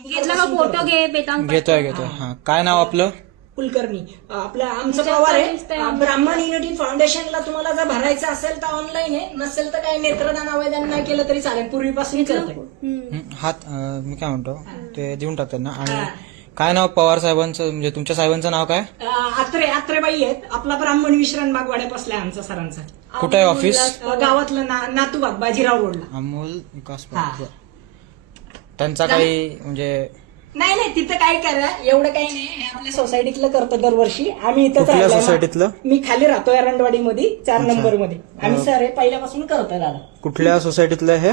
घेतला का फोटो घे बेतांग घेतोय. हा, काय नाव आपलं? कुलकर्णी. आपलं आमचं पवार आहे. ब्राह्मण युनिटी फाउंडेशनला तुम्हाला जर भरायचं असेल तर ऑनलाईन आहे, नसेल तर काही नेत्रदान आवेदन नाही केलं तरी चालेल, पूर्वीपासून करतोय. हात मी काय म्हणतो ते देऊन टाकतात ना. आणि काय नाव पवार साहेबांचं, म्हणजे तुमच्या साहेबांचं नाव काय? आत्रेबाई आहेत. आपला ब्राह्मण विश्राम बाग वाड्या बसलाय आमचा सरांचा. कुठे आहे ऑफिस? गावातलं नातूबाग बाजीराव रोडला. अमोल विकास पार्क. त्यांचा काही म्हणजे नाही तिथं काय करा, एवढं काही नाही. हे आपल्या सोसायटीतलं करतो दरवर्षी. आम्ही इथं कुठल्या सोसायटीतलं? मी खाली राहतो एरंडवाडी मध्ये 4 नंबर मध्ये. आम्ही सर हे पहिल्यापासून करतोय दादा. कुठल्या सोसायटीतलं हे?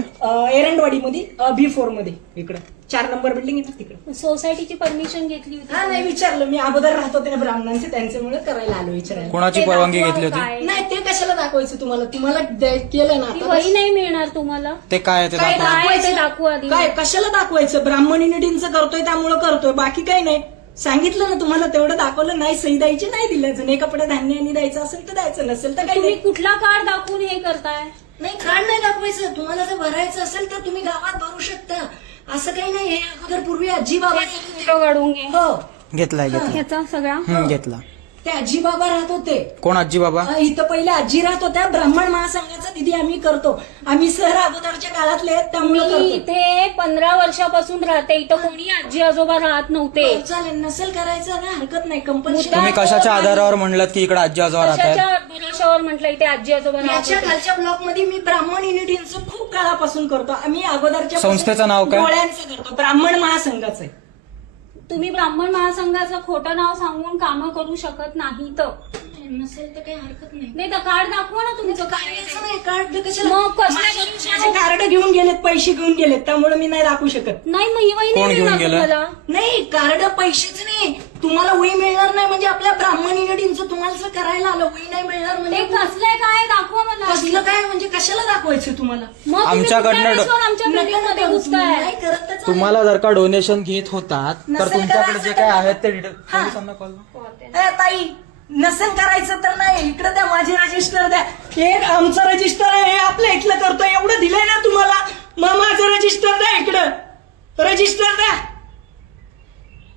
एरंडवाडी मध्ये B4 मध्ये, इकडं 4 नंबर बिल्डिंग आहे तिकडे. सोसायटीची परमिशन घेतली होती? हा, नाही विचारलं मी. अगोदर राहत होते ना ब्राह्मणांचे, त्यांच्यामुळे करायला आलो विचारायला. कोणाची परवानगी घेतली होती? नाही ते कशाला दाखवायचं तुम्हाला? तुम्हाला केलं ना ती आता. वही नाही मिळणार तुम्हाला. ते काय आहे ते काय दाखवा. काय ते दाखवू आधी. काय कशाला दाखवायचं? ब्राह्मण युनिटींचं करतोय त्यामुळे करतोय, बाकी काही नाही. सांगितलं ना तुम्हाला, तेवढं दाखवलं. नाही सही द्यायची, नाही दिलं. नाही कपडे धान्याने द्यायचं असेल तर द्यायचं, नसेल तर काही तुम्ही नाही. कुठला कार्ड दाखवून हे करताय? नाही कार्ड नाही दाखवायचं. तुम्हाला जर भरायचं असेल तर तुम्ही गावात भरू शकता, असं काही नाही. हे अगोदर पूर्वी आजी बाबा फोटो काढून घे. हो घेतलाय. ह्याचा सगळा घेतला. ते आजी बाबा राहत होते. कोण आजी बाबा? इथं पहिले आजी राहत होत्या. ब्राह्मण महासंघाचा दिदी आम्ही करतो. आम्ही सर अगोदरच्या काळातले आहेत, त्यामुळे मी करतो. इथे 15 वर्षापासून राहते. इथं कोणी आजी आजोबा राहत नव्हते. चालेल, नसेल करायचं ना, हरकत नाही. कंपल्सरी. तुम्ही कशाच्या आधारावर म्हणलात की इकडे आजी आजोबा राहतात? कशाच्या भरोशावर म्हटलं इथे आजी आजोबा राहत याच्या होते? खालच्या ब्लॉक मध्ये मी ब्राह्मण युनिटींचं खूप काळापासून करतो. आम्ही अगोदरच्या संस्थेचं नाव काय? डोळ्यांचं करतो. ब्राह्मण महासंघाचं आहे. तुम्ही ब्राह्मण महासंघाचं खोटं नाव सांगून कामं करू शकत नाही. तर नसेल तर काही हरकत नाही. नाही तर कार्ड दाखवा ना तुमचं काय. कार्डाचं नाही, कार्ड कशाला? मग कसलं माझे कार्ड घेऊन गेलेत, पैसे घेऊन गेलेत, त्यामुळे मी नाही दाखवू शकत. नाही मग ही वही कोण नाही घेऊन मिळणार गेलं? तुम्हाला. नाही कार्ड पैसेच नाही. तुम्हाला वही मिळणार नाही म्हणजे आपल्या ब्राह्मण युनिटींचं तुम्हाला जर करायला आलं, वही नाही मिळणार ते म्हणजे कसलंय काय दाखवा मला. कसलं काय म्हणजे कशाला दाखवायचं तुम्हाला? मग तुम्ही आमच्याकडनं कुठल्या वेळेस आमच्या मीटिंग मध्ये घुसताय? नाही करत तर चालेल. तुम्हाला जर का डोनेशन घेत होतात तर नसेल तुमच्याकडे करायचं जे काय तर- आहेत ते डिटेल पोलिसांना कॉल. ताई नसेल करायचं तर नाही, इकडे द्या, माझे रजिस्टर द्या. हे आमचं रजिस्टर आहे, हे आपल्या इथलं करतोय. एवढं दिलंय ना तुम्हाला, मग माझं रजिस्टर द्या. इकडं रजिस्टर द्या,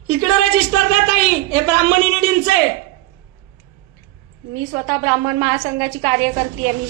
इकडं रजिस्टर द्या ताई. हे ब्राह्मण युनिटींचं आहे. मी स्वतः ब्राह्मण महासंघाची कार्यकर्ती आहे. मी